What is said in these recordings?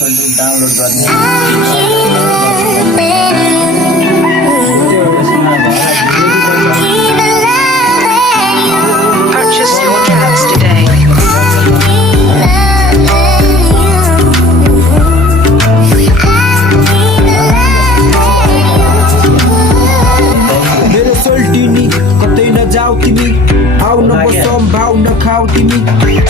सोल्टी download गर्ने Purchase your tracks today. मेरो सोल्टिनी कतै नजाऊ तिमी आउ नबसौँ भाउ नखाऊ तिमी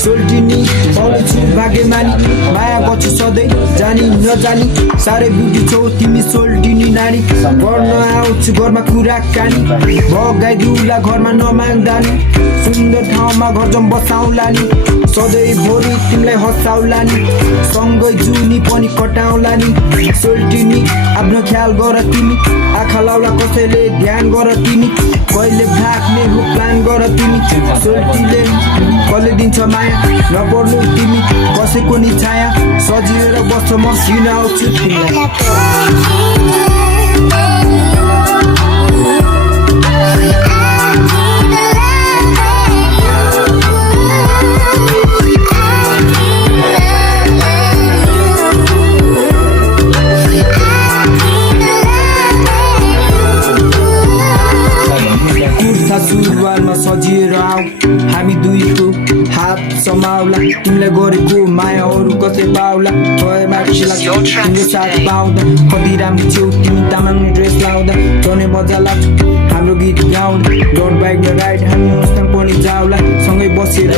सोल्टिनी पाउनेछु भाग्यमानी माया गर्छु सधैँ जानी नजानी साह्रै ब्युटी छौ तिमी सोल्टिनी नानी गर्न आउँछु घरमा कुराकानी भगाइदिउला घरमा नमाग्दा नि सुन्दर ठाउँमा घर जम बसाउला नि सधैँ भोलि तिमीलाई हँसाउला नि सँगै जुनी पनि कटाउला नि सोल्टिनी आफ्नो ख्याल गर तिमी आँखा लाउला कसैले ध्यान गर तिमी कहिले भाग्ने हो प्लान गर तिमी सोल्टीले कसले दिन्छ माया नपर्नु तिमी कसैको नि छाया सजिएर बस्छ म दिन आउँछु कुर्ता सुरुवालमा सजिएर आऊ हामी दुईको हात समाउला तिमीलाई गरेको माया अरू कतै पाउला तिम्रो साथ पाउँदा कति राम्रो छेउ तिमी तामाङ ड्रेस लाउँदा झनै मजा लाग्छ हाम्रो गीत गाउँदा रोड बाइकमा राइड हामी मुस्ताङ पनि जाउला सँगै बसेर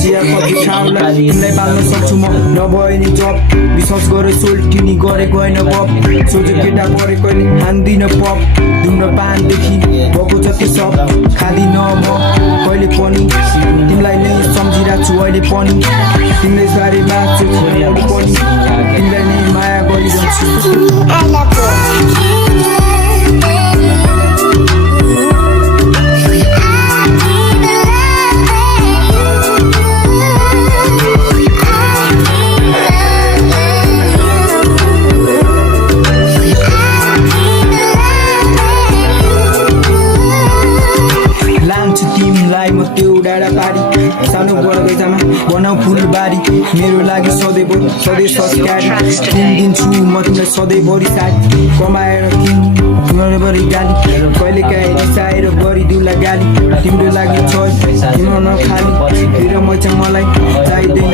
चिया कफी खाउला तिमीलाई पाल्न सक्छु म नभए नि जब विश्वास गरे सोल्टिनी गरेको होइन पप सोझो केटा गरे कहिले हान्दिन पप धुम्र पानदेखि भएको जति सब खादिन म कहिले पनि तिमीलाई नै सम्झिरहेको छु अहिले पनि तिमीले बारेमा सोचिरहेको पनि तिमीलाई नै माया गरिरहन्छु लान्छु तिमीलाई म त्यो डाँडा पारी सानो बगैँचामा बनाऊ फुलबारी मेरो लागि सधैँ सस्कारी किनिदिन्छु म तिमीलाई सधैँभरि साथी कमाएर किन्नुभरि गाली कहिले काहीँ रिसाएर गरिदिउँला गाली तिम्रो लागि छ तिम्रो नखाली फेर मैछ मलाई चाहिँदैन